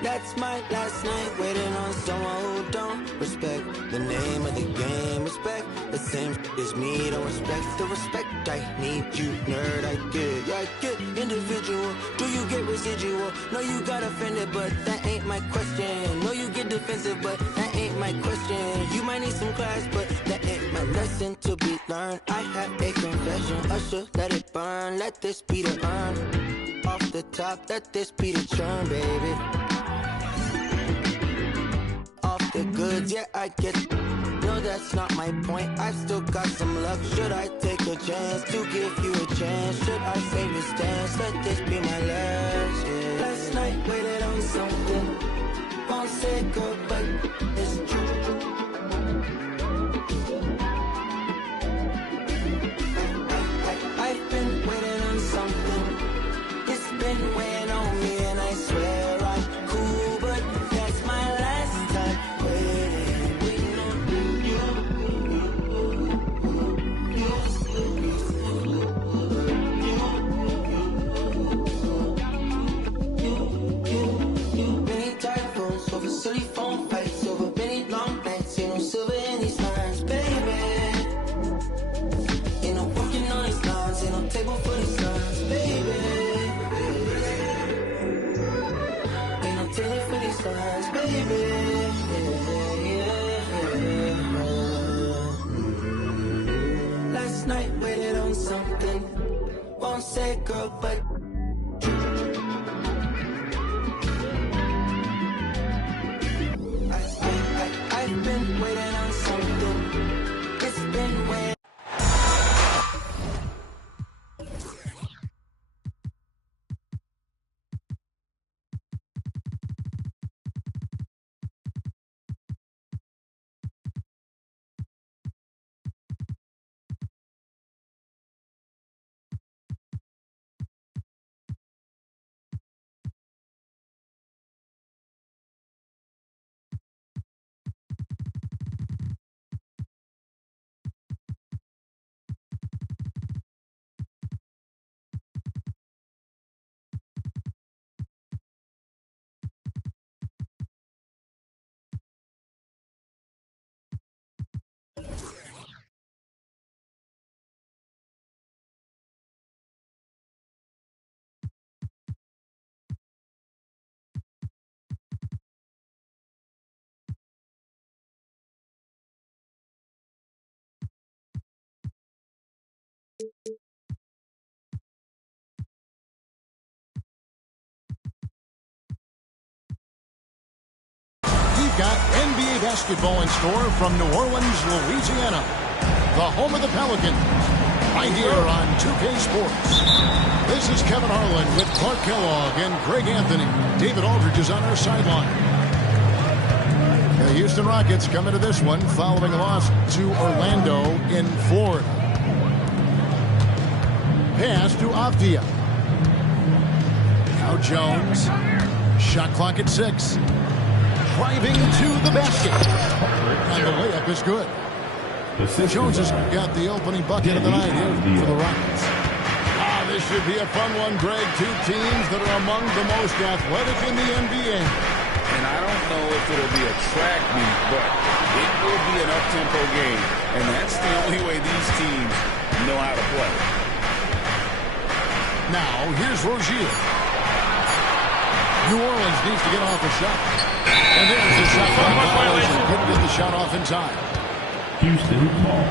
That's my last night, waiting on someone who don't respect the name of the game. Respect the same as me, don't respect the respect I need. You nerd, I get individual. Do you get residual? No, you got offended, but that ain't my question. No, you get defensive, but that ain't my question. You might need some class, but that ain't my lesson to be learned. I have a confession, Usher, let it burn. Let this be the urn. Off the top, let this be the churn, baby. Off the goods, yeah, I get. No, that's not my point. I've still got some luck. Should I take a chance to give you a chance? Should I save the stance? Let this be my last. Yeah. Last night, waited on something. Won't say girl, but it's true. I've been waiting on something. It's been weighing on me, and I swear I'm cool, but that's my last time waiting on you. Many typos over silly phone fights, over many long nights, ain't no silver in these lines, baby. Ain't no working on these lines, ain't no table for these lines, baby. For these lines, baby. Last night waited on something. Won't say girl, but I've been waiting on something. It's been waiting. We've got NBA basketball in store from New Orleans, Louisiana, the home of the Pelicans, right here on 2K Sports. This is Kevin Harlan with Clark Kellogg and Greg Anthony. David Aldridge is on our sideline. The Houston Rockets come into this one following a loss to Orlando in Florida. Pass to Avdia. Now Jones. Shot clock at 6. Driving to the basket. And the layup is good. Jones has got the opening bucket of the night here for the Rockets. This should be a fun one, Greg. Two teams that are among the most athletic in the NBA. And I don't know if it'll be a track meet, but it will be an up-tempo game. And that's the only way these teams know how to play. Now, here's Rozier. New Orleans needs to get off a shot. And there's the shot. Couldn't get the shot off in time. Houston ball.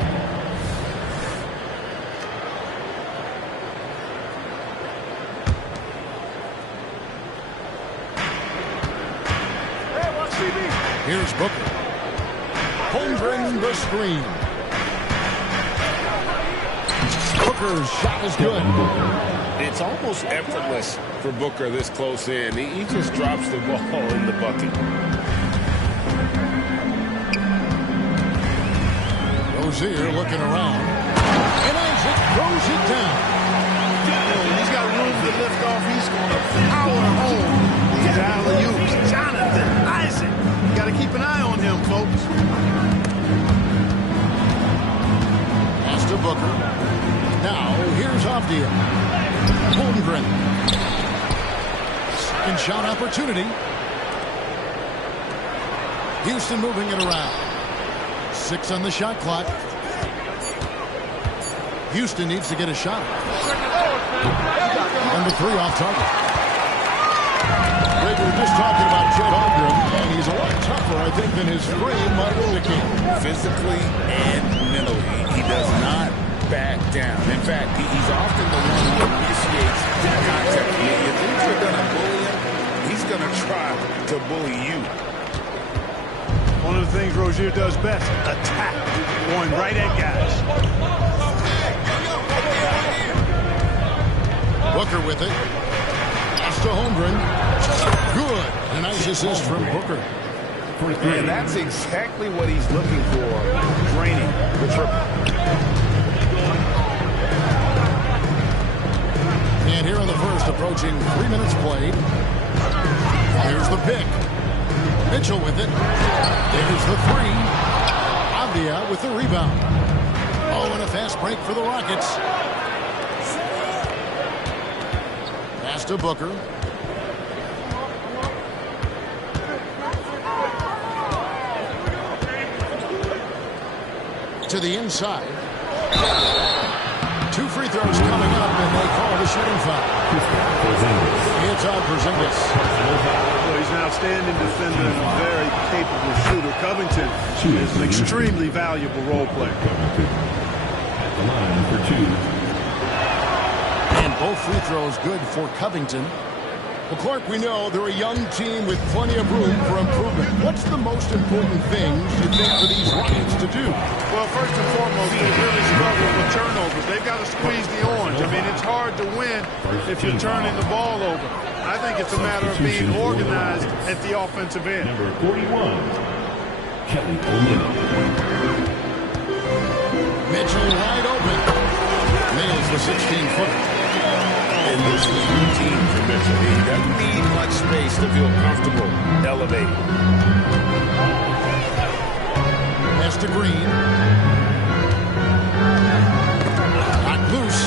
Here's Booker. Holmgren the screen. Booker's shot is good. It's almost effortless for Booker this close in. He just drops the ball in the bucket. Rozier looking around. And Isaac throws it down. He's got room to lift off. He's going to power home these alley-oops. Jonathan Isaac. Got to keep an eye on him, folks. Pass to Booker. Now, here's Avdia. Holmgren. Second shot opportunity. Houston moving it around. 6 on the shot clock. Houston needs to get a shot. And the 3 off target. Greg, we were just talking about Chet Holmgren, and he's a lot tougher, I think, than his frame might indicate. Physically and mentally, he does not back down. In fact, he's often the one who initiates contact. You think you're going to bully him, he's going to try to bully you. One of the things Rozier does best, attack, going right at guys. Booker with it. Pass to Holmgren. Good. A nice assist from Booker. And that's exactly what he's looking for. Draining the triple. And here in the first, approaching 3 minutes played. Here's the pick. Mitchell with it. There's the 3. Avdia with the rebound. Oh, and a fast break for the Rockets. Pass to Booker. To the inside. 2 free throws coming up, and they call the shooting foul. It's on Porzingis. Well, he's an outstanding defender and a very capable shooter. Covington is an extremely valuable role player. At the line for 2. And both free throws good for Covington. Well, Clark, we know they're a young team with plenty of room for improvement. What's the most important things you think for these Rockets to do? Well, first and foremost, they really struggle with turnovers. They've got to squeeze the orange. I mean, it's hard to win if you're turning the ball over. I think it's a matter of being organized at the offensive end. Number 41, Kelly Olynyk. Mitchell wide open. Nails the 16-footer. And this is routine for Mitchell. He doesn't need much space to feel comfortable elevating. Pass to Green. Knocked loose.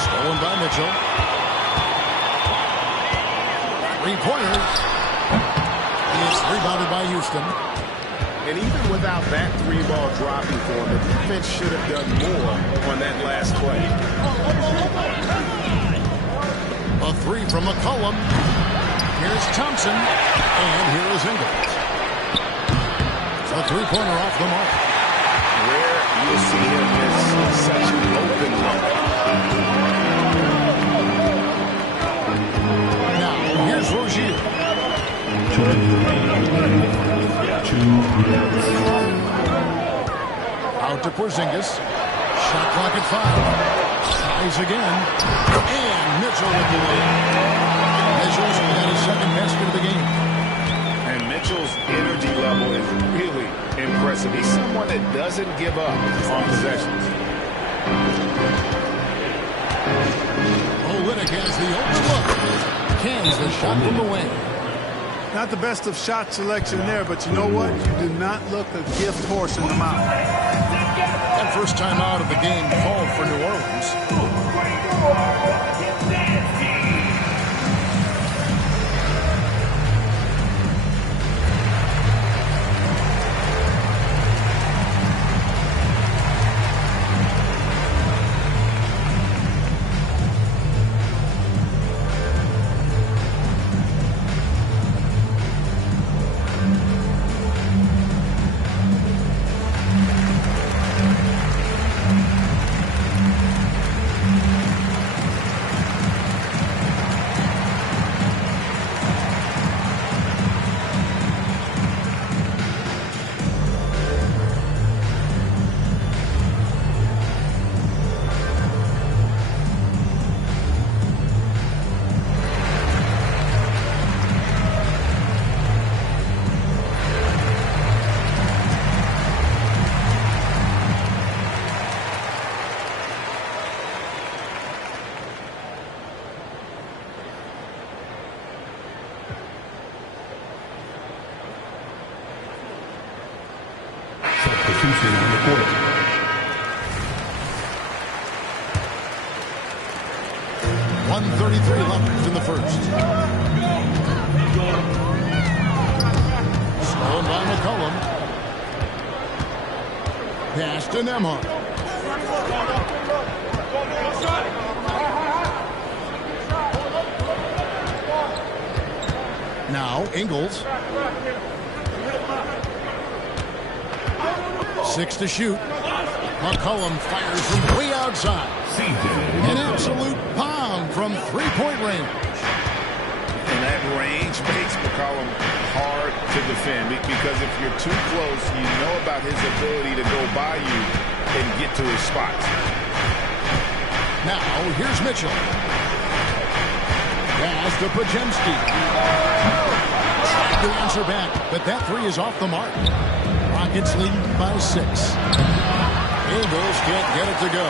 Stolen by Mitchell. 3-pointer. It's rebounded by Houston. And even without that 3-ball dropping for him, the defense should have done more on that last play. A 3 from McCollum. Here's Thompson. And here is Ingles. So a 3-pointer off the mark. Where you'll see him miss such an open look. Now, here's Rozier. 2 minutes. Out to Porzingis. Shot clock at 5. Tries again. And Mitchell with the lead. Mitchell's got his second basket of the game. And Mitchell's energy level is really impressive. He's someone that doesn't give up on possessions. Olynyk has the open look. Cans the shot from the wing. Not the best of shot selection there, but you know what? You do not look a gift horse in the mouth. That first time out of the game called for New Orleans. Substitution on the court. .133 left in the first. Stolen Thrown by McCollum. Pass to Nembhard. Now Ingles. 6 to shoot. McCollum fires from way outside. An absolute bomb from three-point range. And that range makes McCollum hard to defend, because if you're too close, you know about his ability to go by you and get to his spots. Now, here's Mitchell. Pass to Pajemski. Trying to answer back, but that three is off the mark. Rockets lead by 6. Ingles can't get it to go.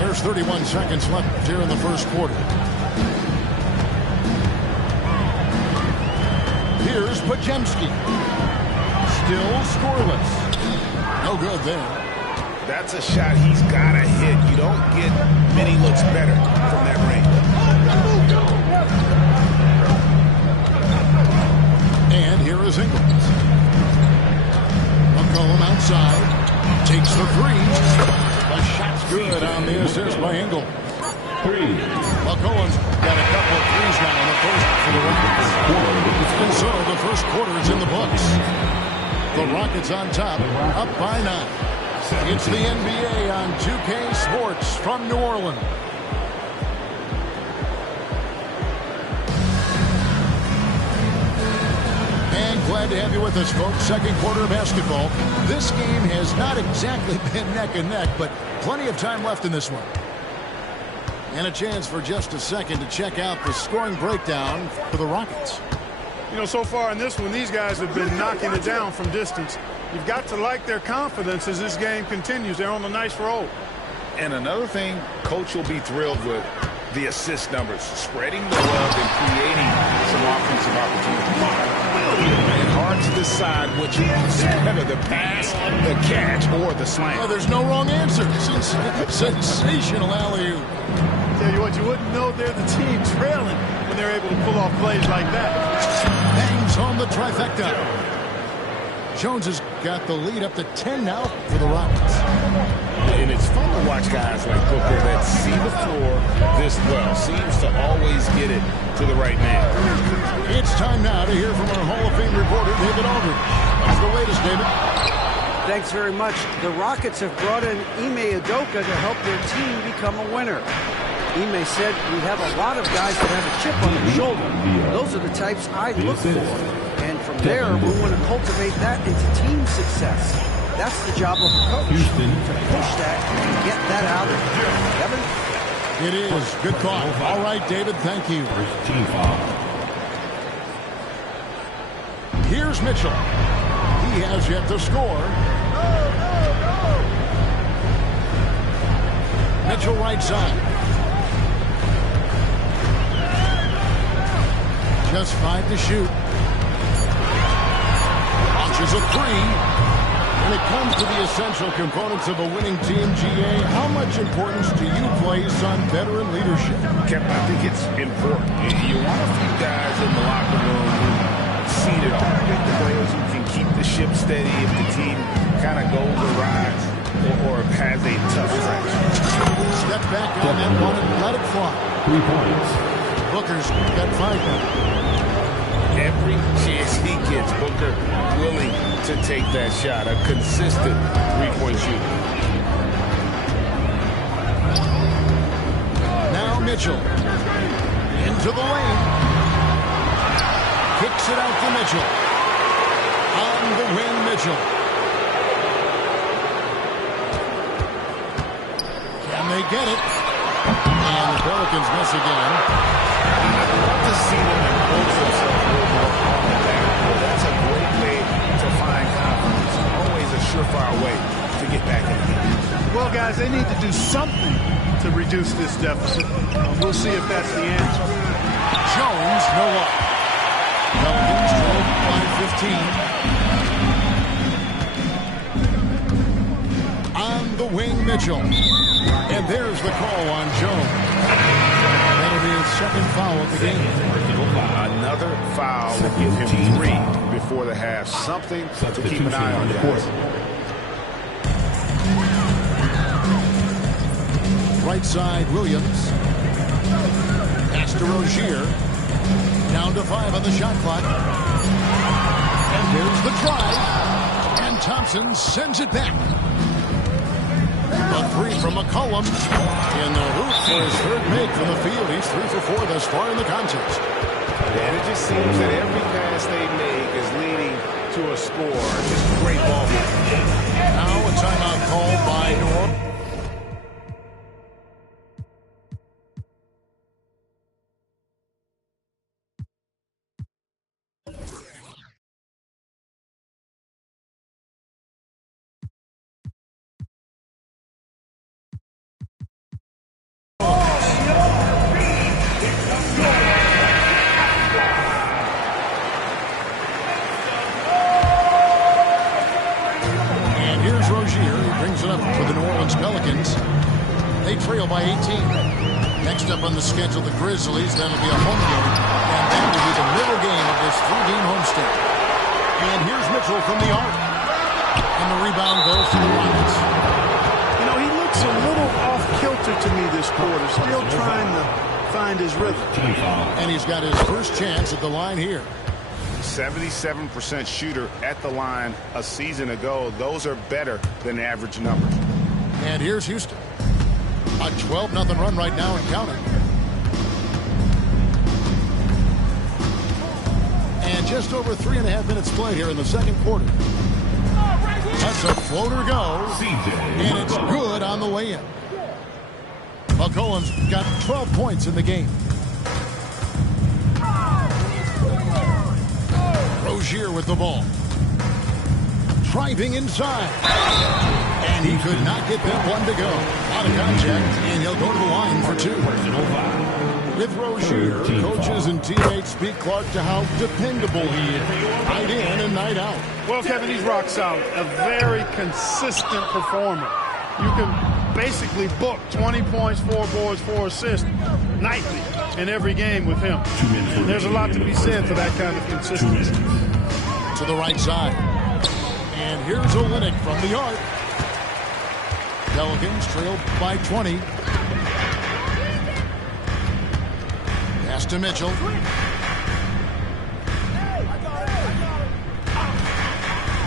There's 31 seconds left here in the first quarter. Here's Pajemski. Still scoreless. No good there. That's a shot he's got to hit. You don't get many looks better from that range. And here is Ingles. McCollum outside. Takes the three. The shot's good on the assist by Ingles. 3. McCollum's got a couple of threes now in the first for the Rockets. And so the first quarter is in the books. The Rockets on top, up by 9. It's the NBA on 2K Sports from New Orleans. And glad to have you with us, folks. Second quarter of basketball. This game has not exactly been neck and neck, but plenty of time left in this one. And a chance for just a second to check out the scoring breakdown for the Rockets. You know, so far in this one, these guys have been knocking it down from distance. You've got to like their confidence as this game continues. They're on a nice roll. And another thing, Coach will be thrilled with the assist numbers, spreading the love and creating some offensive opportunities. And hard to decide which one's better, the pass, the catch, or the slam. Well, there's no wrong answer. Sensational alley-oop. Tell you what, you wouldn't know they're the team trailing when they're able to pull off plays like that. Bangs home the trifecta. Jones has got the lead up to 10 now for the Rockets. And it's fun to watch guys like Booker that see the floor this well. Seems to always get it to the right man. It's time now to hear from our Hall of Fame reporter, David Aldridge. What's the latest, David? Thanks very much. The Rockets have brought in Ime Udoka to help their team become a winner. Ime said, "We have a lot of guys that have a chip on their shoulder. Those are the types I look for. And from there, we want to cultivate that into team success. That's the job of a coach, to push that and get that out of you." Kevin? It is. Good call. All right, David, thank you. Team foul. Here's Mitchell. He has yet to score. Mitchell right side. Just 5 to shoot. Launches a three. When it comes to the essential components of a winning team, GA, how much importance do you place on veteran leadership? Kevin, I think it's important. You want a few guys in the locker room who see it all. The players who can keep the ship steady if the team kind of goes awry or has a tough stretch. Step back on that one and let it fly. 3 points. Booker's got 5 now. Every chance he gets, Booker willing to take that shot. A consistent three-point shooter. Now Mitchell. Into the lane. Kicks it out to Mitchell. On the wing, Mitchell. Can they get it? And the Pelicans miss again. I'd love to see them impose themselves a little more on the backboard. That's a great way to find confidence. Always a surefire way to get back in the game. Well, guys, they need to do something to reduce this deficit. We'll see if that's the answer. Jones, no luck. Pelicans trail by 15. On the wing, Mitchell. And there's the call on Jones. That'll be his second foul of the game. Another foul will give him 3 before the half. Something to keep an eye on, guys. Right side, Williams. Pass to Rozier. Down to 5 on the shot clock. And here's the drive. And Thompson sends it back. A 3 from McCollum. In the hoop for his third make from the field. He's 3 for 4 thus far in the contest. And it just seems that every pass they make is leading to a score. Just great ball movement. Now a timeout called by New Orleans. Pelicans. They trail by 18. Next up on the schedule, the Grizzlies. That'll be a home game. And that will be the middle game of this 3-game homestand. And here's Mitchell from the arc. And the rebound goes to the Rockets. You know, he looks a little off-kilter to me this quarter. Still trying to find his rhythm. And he's got his first chance at the line here. 77% shooter at the line a season ago. Those are better than average numbers. And here's Houston. A 12-0 run right now and counting. And just over 3.5 minutes played here in the second quarter. That's a floater go. And it's good on the way in. McCollum's got 12 points in the game. Rozier with the ball. Driving inside. And he could not get that one to go. Out of contact, and he'll go to the line for 2. With Rozier, coaches and teammates speak Clark to how dependable he is. Night in and night out. Well, Kevin, he's rock solid. A very consistent performer. You can basically book 20 points, 4 boards, 4 assists nightly in every game with him. There's a lot to be said for that kind of consistency. To the right side. And here's Olynyk from the arc. Pelicans trail by 20. Pass to Mitchell.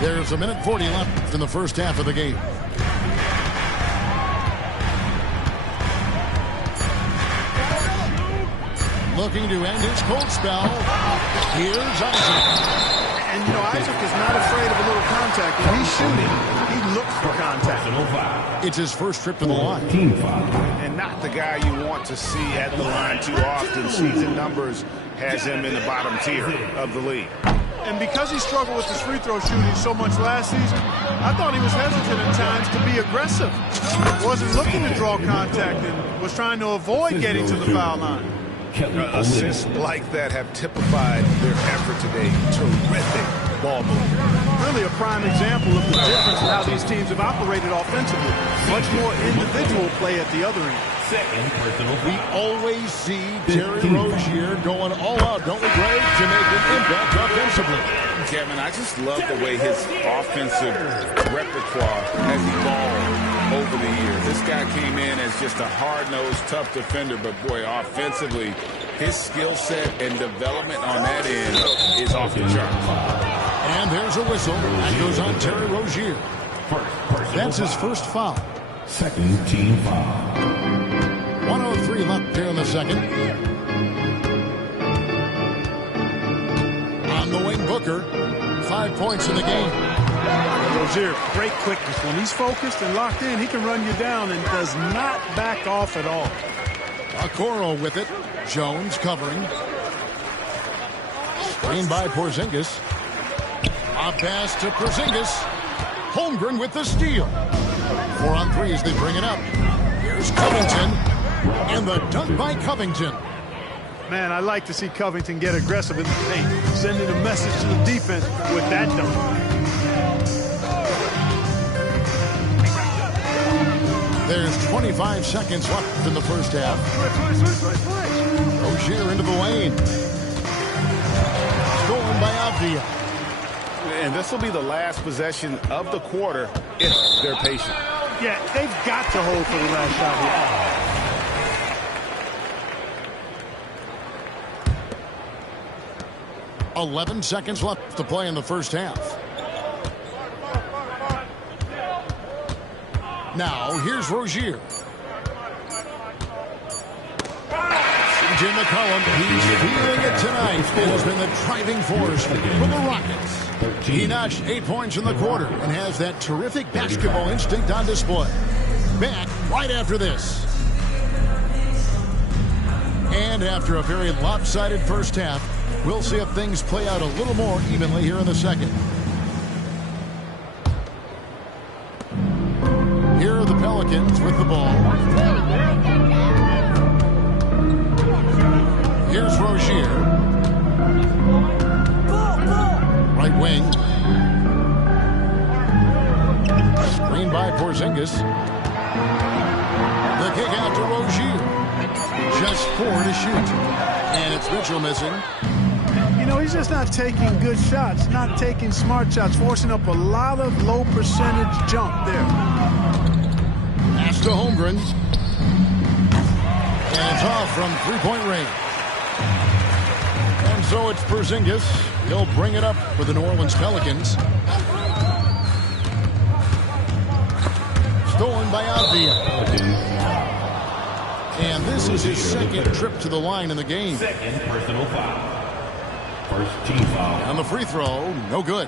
There's 1:40 left in the first half of the game. Looking to end his cold spell. Here's Isaac. And, you know, Isaac is not afraid of a little contact. When he's shooting, he looks for contact. It's his first trip to the line. And not the guy you want to see at the line too often. Season numbers has him in the bottom tier of the league. And because he struggled with his free throw shooting so much last season, I thought he was hesitant at times to be aggressive. Wasn't looking to draw contact and was trying to avoid getting to the foul line. Assists like that have typified their effort today. Terrific ball movement. Really a prime example of the difference in how these teams have operated offensively. Much more individual play at the other end. We always see Terry Rozier going all out, don't we, Greg, to make an impact offensively. Kevin, I just love the way his offensive repertoire has evolved over the years. This guy came in as just a hard-nosed, tough defender, but boy, offensively, his skill set and development on that end is off the charts. And there's a whistle. That goes on Terry Rozier. That's his first foul. Second team foul. 1:03 left here in the second. On the wing, Booker. 5 points in the game. Rozier, great quickness. When he's focused and locked in, he can run you down and does not back off at all. Okoro with it. Jones covering. Screen by Porzingis. A pass to Porzingis. Holmgren with the steal. 4 on 3 as they bring it up. Here's Covington. And the dunk by Covington. Man, I like to see Covington get aggressive in the paint, sending a message to the defense with that dunk. There's 25 seconds left in the first half. Rozier into the lane. Stolen by Avdia. And this will be the last possession of the quarter if they're patient. Yeah, they've got to hold for the last shot here. 11 seconds left to play in the first half. Now, here's Rozier. C.J. McCollum, he's feeling it tonight. Has been the driving force for the Rockets. He notched 8 points in the quarter and has that terrific basketball instinct on display. Back right after this. And after a very lopsided first half, we'll see if things play out a little more evenly here in the second. Here are the Pelicans with the ball. Here's Rozier. Right wing. Screen by Porzingis. The kick out to Rozier. Just 4 to shoot. And it's Mitchell missing. You know, he's just not taking good shots, not taking smart shots, forcing up a lot of low percentage jump there. Pass to Holmgren. And it's off from three-point range. And so it's Porzingis. He'll bring it up for the New Orleans Pelicans. Stolen by Avdia. And this is his second trip to the line in the game. Second personal foul. First team foul. On the free throw, no good.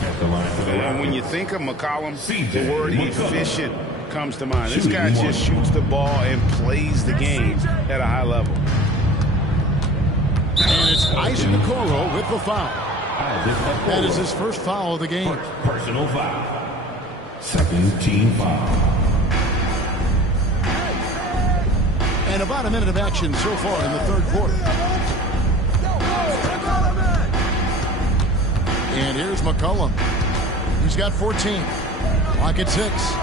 At the line for the And when you think of McCollum, the word efficient comes to mind. This guy just shoots the ball and plays the game at a high level. And it's Isaac Okoro with the foul. That is his first foul of the game. Personal foul. Second team foul. And about a minute of action so far in the third quarter. And here's McCollum. He's got 14. Clock at 6.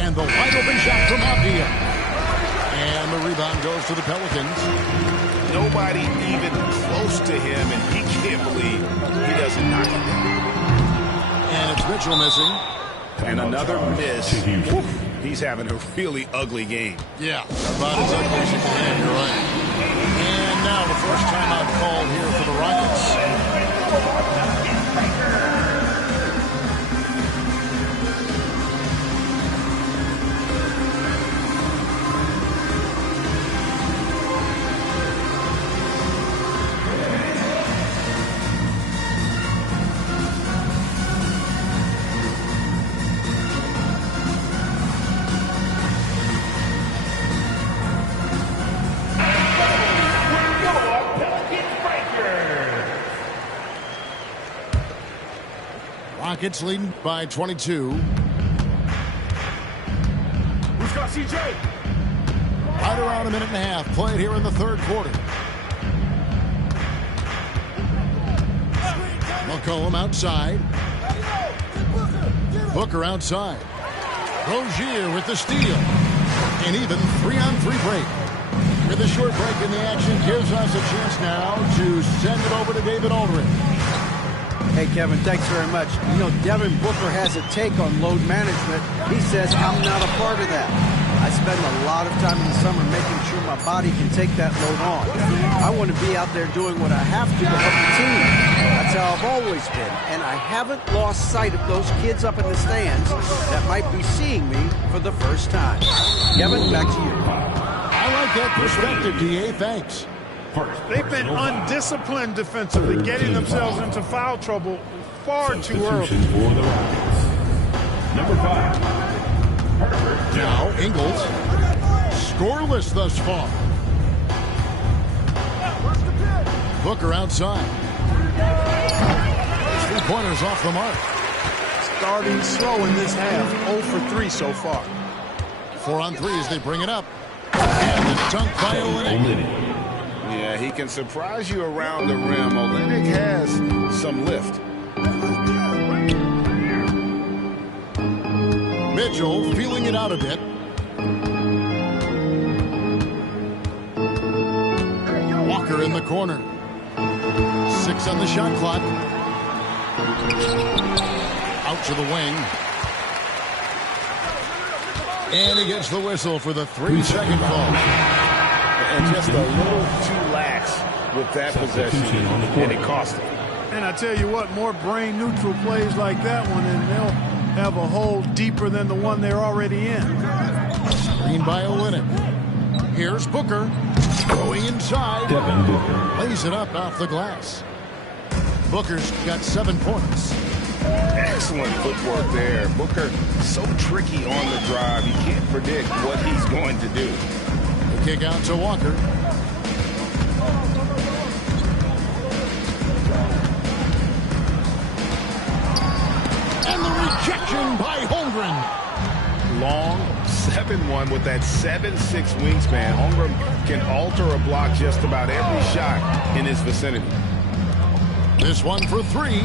And the wide open shot from Avdia. And the rebound goes to the Pelicans. Nobody even close to him, and he can't believe he doesn't knock it down. And it's Mitchell missing. And another miss. Oof, he's having a really ugly game. Yeah, about as ugly as you can have, you're right. And now the first timeout call here for the Rockets. Rockets leading by 22. Who's got CJ? Right around a minute and a half played here in the third quarter. McCollum outside. Booker outside. Rozier with the steal. An even 3-on-3 break. With a short break in the action gives us a chance now to send it over to David Aldridge. Hey, Kevin, thanks very much. You know, Devin Booker has a take on load management. He says, I'm not a part of that. I spend a lot of time in the summer making sure my body can take that load on. I want to be out there doing what I have to help the team. That's how I've always been. And I haven't lost sight of those kids up in the stands that might be seeing me for the first time. Kevin, back to you. I like that perspective, D.A. Thanks. They've been undisciplined defensively, getting themselves into foul trouble far too early. For the Rockets. Number 5. Now Ingles. Scoreless thus far. Booker outside. Three-pointers off the mark. Starting slow in this half. 0 for 3 so far. 4 on 3 as they bring it up. And the dunk by Olynyk. Yeah, he can surprise you around the rim. Olynyk has some lift. Mitchell feeling it out a bit. Booker in the corner. 6 on the shot clock. Out to the wing. And he gets the whistle for the 3-second call. And just a little too lax with that possession, and it cost him. And I tell you what, more brain-neutral plays like that one, and they'll have a hole deeper than the one they're already in. Screen by Olynyk. Here's Booker. Going inside. Lays it up off the glass. Booker's got 7 points. Excellent footwork there. Booker so tricky on the drive. You can't predict what he's going to do. The kick out to Walker. And the rejection by Holmgren. Long 7-1 with that 7'6" wingspan. Holmgren can alter a block just about every shot in his vicinity. This one for 3.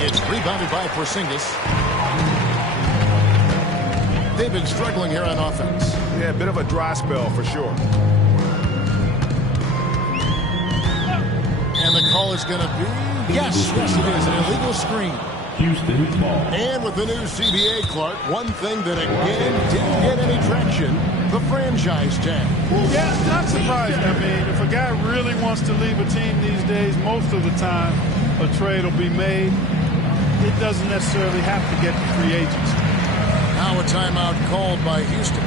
It's rebounded by Porzingis. They've been struggling here on offense. Yeah, a bit of a dry spell for sure. And the call is going to be, yes, it is, an illegal screen. Houston ball. And with the new CBA, Clark, one thing that again didn't get any traction, the franchise tag. Yeah, not surprising. I mean, if a guy really wants to leave a team these days, most of the time a trade will be made. It doesn't necessarily have to get to free agency. Now a timeout called by Houston.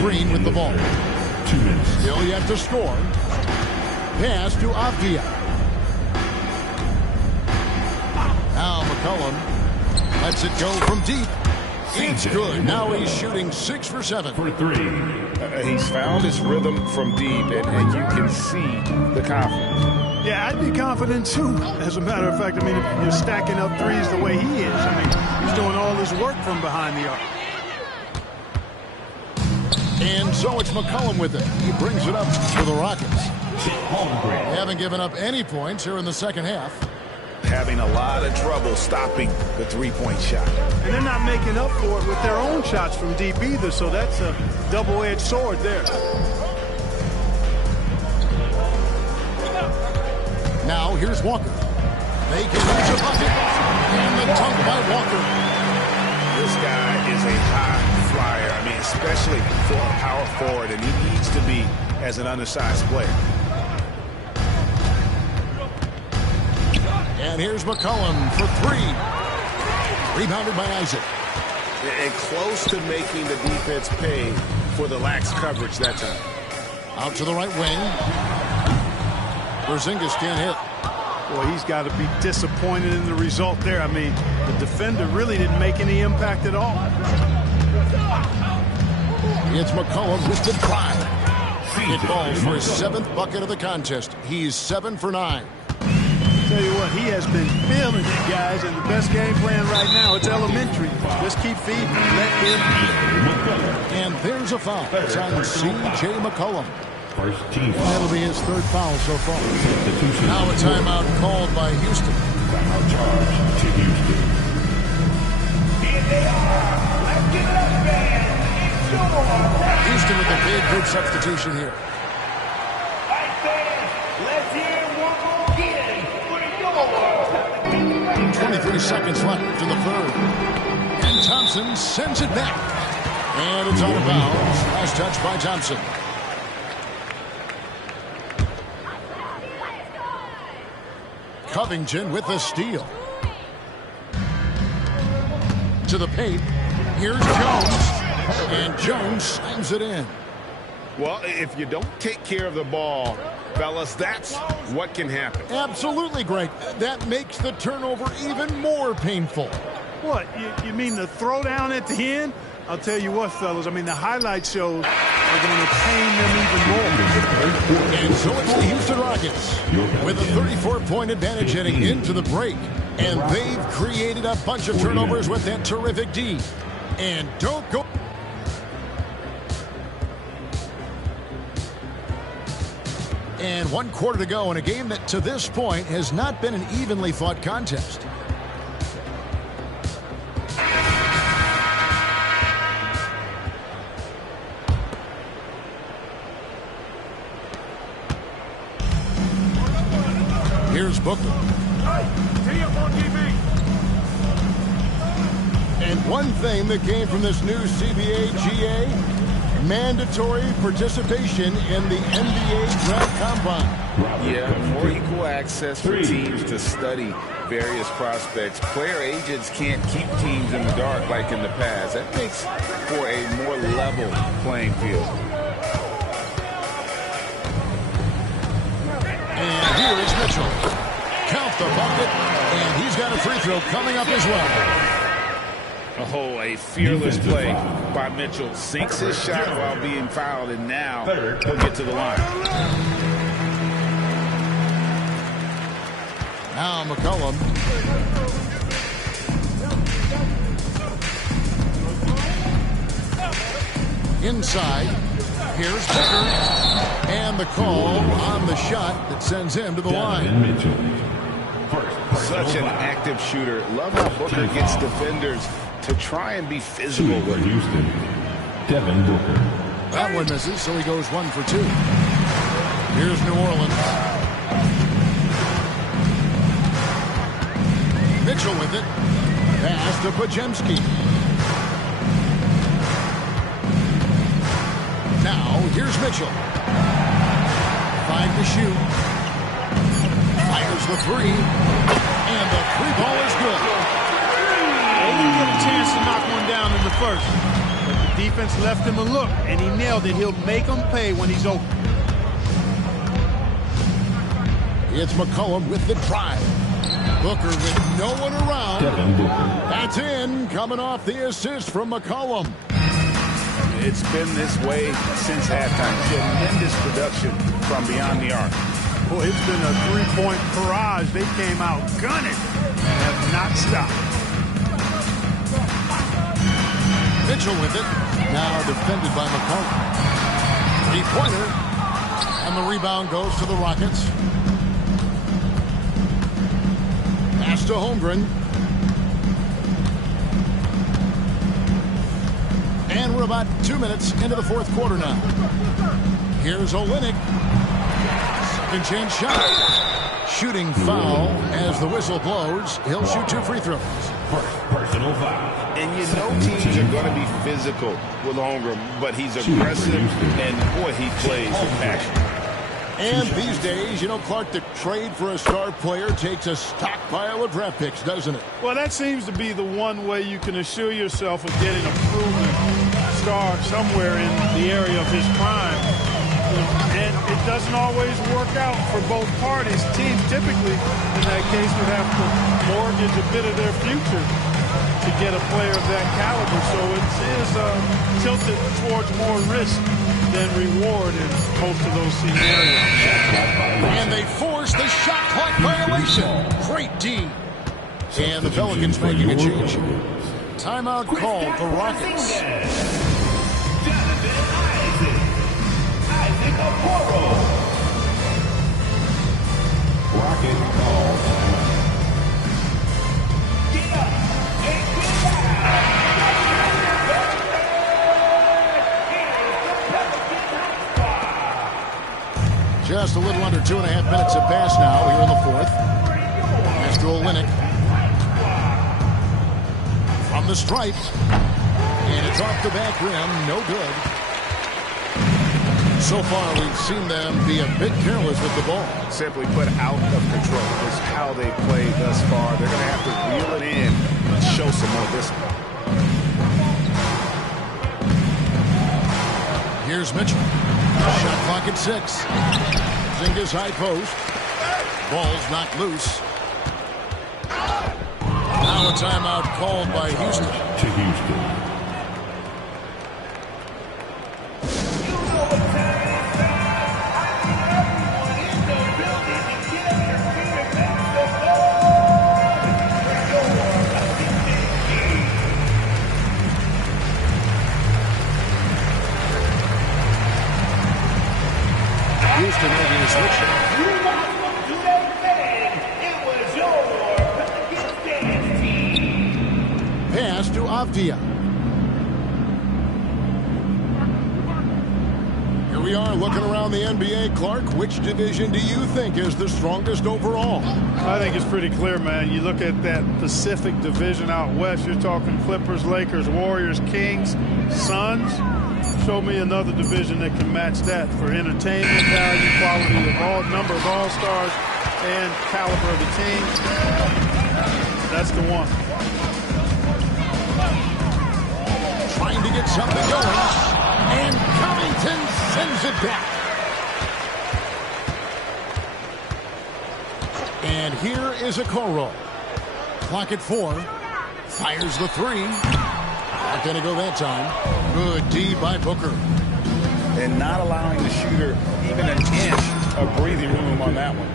Green with the ball. 2 minutes. Still yet to score. Pass to Avdia. Now McCollum lets it go from deep. It's good. Now he's shooting 6 for 7. For 3. He's found his rhythm from deep, and you can see the confidence. Yeah, I'd be confident too. As a matter of fact, I mean, if you're stacking up threes the way he is, I mean, he's doing all his work from behind the arc. And so it's McCollum with it. He brings it up for the Rockets. They haven't given up any points here in the second half. Having a lot of trouble stopping the three-point shot. And they're not making up for it with their own shots from deep either, so that's a double-edged sword there. Now here's Walker. They can use a bucket. And the dunk by Walker. This guy is a high flyer. I mean, especially for a power forward, and he needs to be as an undersized player. And here's McCollum for 3. Rebounded by Isaac. And close to making the defense pay for the lax coverage that time. Out to the right wing. Porzingis can't hit. Boy, he's got to be disappointed in the result there. I mean, the defender really didn't make any impact at all. It's McCollum with the drive. It falls for his 7th bucket of the contest. He's 7 for 9. Tell you what, he has been feeling it, guys, and the best game plan right now, it's elementary. Just keep feeding, let him eat. And there's a foul. It's on C.J. McCollum. First team. That'll be his 3rd foul so far. Now a timeout called by Houston. Foul charge to Houston. Here they are. Let's give it up, fans. It's your Houston with a big, good substitution here. right, fans. Let's hear it one more again for your 23 seconds left to the 3rd. And Thompson sends it back. And it's out of bounds. Last touch by Thompson. Covington with the steal. To the paint. Here's Jones. And Jones slams it in. Well, if you don't take care of the ball, fellas, that's what can happen. Absolutely, Greg. That makes the turnover even more painful. What, you mean the throwdown at the end? I'll tell you what, fellas, I mean, the highlight shows are going to pain them even more. And so it's the Houston Rockets with a 34-point advantage heading into the break. And they've created a bunch of turnovers with that terrific D. And don't go... And 1 quarter to go in a game that to this point has not been an evenly fought contest. Here's Booker. And one thing that came from this new CBA GA, mandatory participation in the NBA Draft Combine. Yeah, more equal access for teams to study various prospects. Player agents can't keep teams in the dark like in the past. That makes for a more level playing field. And here is Mitchell. Count the bucket, and he's got a free throw coming up as well. Oh, a fearless play by Mitchell. Sinks his shot while being fouled, and now he'll get to the line. Now McCollum. Inside. Here's Booker. And the call on the shot that sends him to the line. Such an active shooter. Love how Booker gets defenders to try and be physical with Houston, Devin Booker. That one misses, so he goes 1 for 2. Here's New Orleans. Mitchell with it. Pass to Podziemski. Now, here's Mitchell. 5 to shoot. Fires the 3. And the 3 ball is good. They didn't get a chance to knock one down in the first. But the defense left him a look, and he nailed it. He'll make them pay when he's open. It's McCollum with the drive. Booker with no one around. That's in, coming off the assist from McCollum. It's been this way since halftime. Tremendous production from beyond the arc. Boy, it's been a three-point barrage. They came out gunning and have not stopped. Mitchell with it. Now defended by McCollum. 3-pointer. And the rebound goes to the Rockets. Pass to Holmgren. And we're about 2 minutes into the 4th quarter now. Here's Olynyk. Second chance shot. Shooting foul as the whistle blows. He'll shoot 2 free throws. Personal foul. And you know teams are going to be physical with Holmgren, but he's aggressive, and boy, he plays with passion. And these days, you know, Clark, the trade for a star player takes a stockpile of draft picks, doesn't it? Well, that seems to be the one way you can assure yourself of getting a proven star somewhere in the area of his prime. And it doesn't always work out for both parties. Teams typically, in that case, would have to mortgage a bit of their future to get a player of that caliber. So it is tilted towards more risk than reward in most of those scenarios. And they force the shot clock violation. Great D. And the Pelicans making a change. Timeout called the Rockets. Rocket call. Just a little under 2.5 minutes have passed now here in the 4th. Pass to Olynyk. From the stripe. And it's off the back rim. No good. So far, we've seen them be a bit careless with the ball. Simply put, out of control is how they played thus far. They're going to have to reel it in and show some more discipline. Here's Mitchell. Shot clock at 6. Zinga's high post. Ball's knocked loose. Now a timeout called by Houston. To Houston. Houston making a switch Avdia. Here we are looking around the NBA. Clark, which division do you think is the strongest overall? I think it's pretty clear, man. You look at that Pacific Division out west, you're talking Clippers, Lakers, Warriors, Kings, Suns. Show me another division that can match that for entertainment value, quality of all, number of all-stars, and caliber of the team. That's the one. Trying to get something going. And Covington sends it back. And here is Okoro. Clock at 4. Fires the 3. Not going to go that time. Good D by Booker. And not allowing the shooter even an inch of breathing room on that one.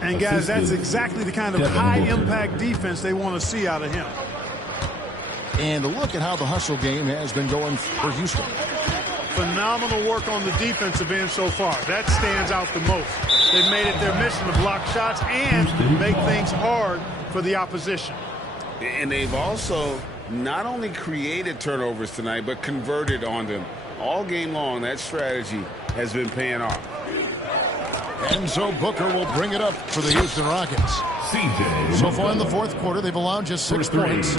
And, guys, that's exactly the kind of high-impact defense they want to see out of him. And look at how the hustle game has been going for Houston. Phenomenal work on the defensive end so far. That stands out the most. They've made it their mission to block shots and make things hard for the opposition. And they've also not only created turnovers tonight, but converted on them. All game long, that strategy has been paying off. And so Booker will bring it up for the Houston Rockets. So far in the fourth quarter, they've allowed just 6 points.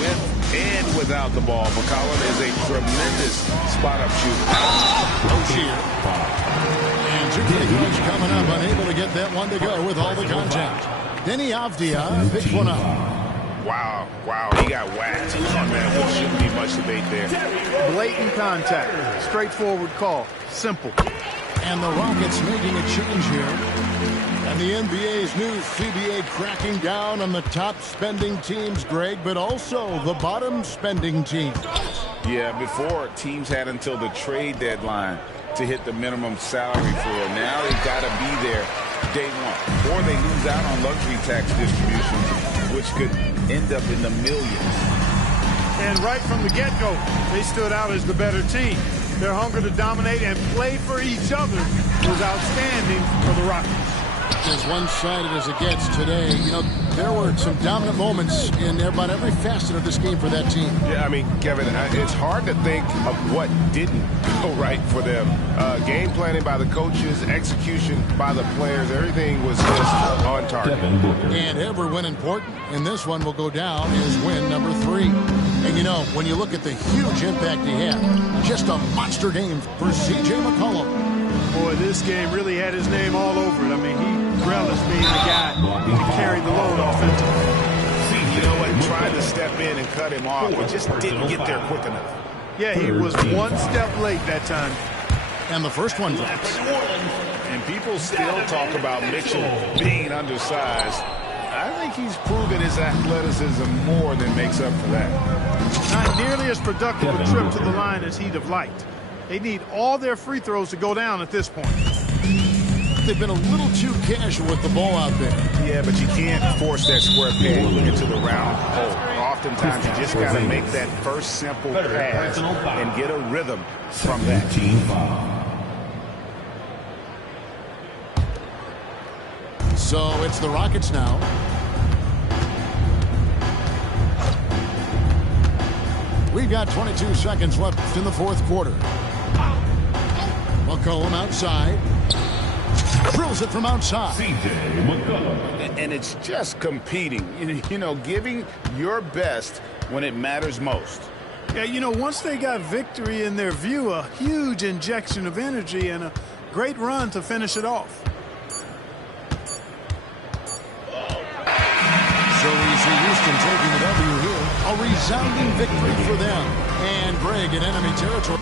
With and without the ball, McCollum is a tremendous spot-up shooter. Rozier. And two big ones coming up, unable to get that one to go with all the contact. Denny Avdia picks one up. Wow, he got whacked. Oh, man, there shouldn't be much debate there. Blatant contact. Straightforward call. Simple. And the Rockets making a change here. And the NBA's new CBA cracking down on the top spending teams, Greg, but also the bottom spending teams. Yeah, before teams had until the trade deadline to hit the minimum salary floor. Now they've got to be there day one, or they lose out on luxury tax distributions, which could end up in the millions. And right from the get-go, they stood out as the better team. Their hunger to dominate and play for each other was outstanding for the Rockets. As one-sided as it gets today, you know, there were some dominant moments in about every facet of this game for that team. Yeah, I mean, Kevin, it's hard to think of what didn't go right for them. Game planning by the coaches, execution by the players, everything was just on target. And ever when important, and this one will go down as win number 3. And, you know, when you look at the huge impact he had, just a monster game for C.J. McCollum. Boy, this game really had his name all over it. I mean, he relished being the guy who carried the load offensively. You know what? Tried to step in and cut him off, but just didn't get there quick enough. Yeah, he was one step late that time. And the first one drops. And people still talk about Mitchell being undersized. I think he's proven his athleticism more than makes up for that. Not nearly as productive a trip to the line as he'd have liked. They need all their free throws to go down at this point. They've been a little too casual with the ball out there. Yeah, but you can't force that square peg into the round hole. Oftentimes, you just got to make that first simple pass and get a rhythm from that. So it's the Rockets now. We've got 22 seconds left in the fourth quarter. McCollum outside. Drills it from outside. And it's just competing, you know, giving your best when it matters most. Yeah, you know, once they got victory in their view, a huge injection of energy and a great run to finish it off. So we see Houston taking the W here. A resounding victory for them. And Greg in enemy territory.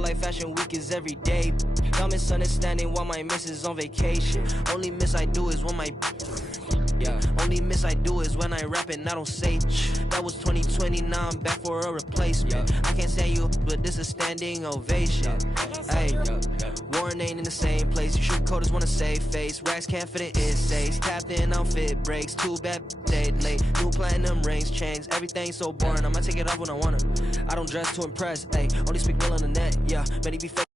Like fashion week is every day. Got misunderstanding while my miss is on vacation. Only miss I do is when my only miss I do is when I rap and I don't say. That was 2020, now I'm back for a replacement. I can't stand you, but this is standing ovation. Hey, Warren ain't in the same place. You shoot coders wanna save face. Racks can't fit in essays. Tapped in outfit breaks. Too bad they late. New platinum rings, chains. Everything's so boring. I'ma take it off when I wanna. I don't dress to impress. Hey, only speak real on the net. Yeah, many be fake.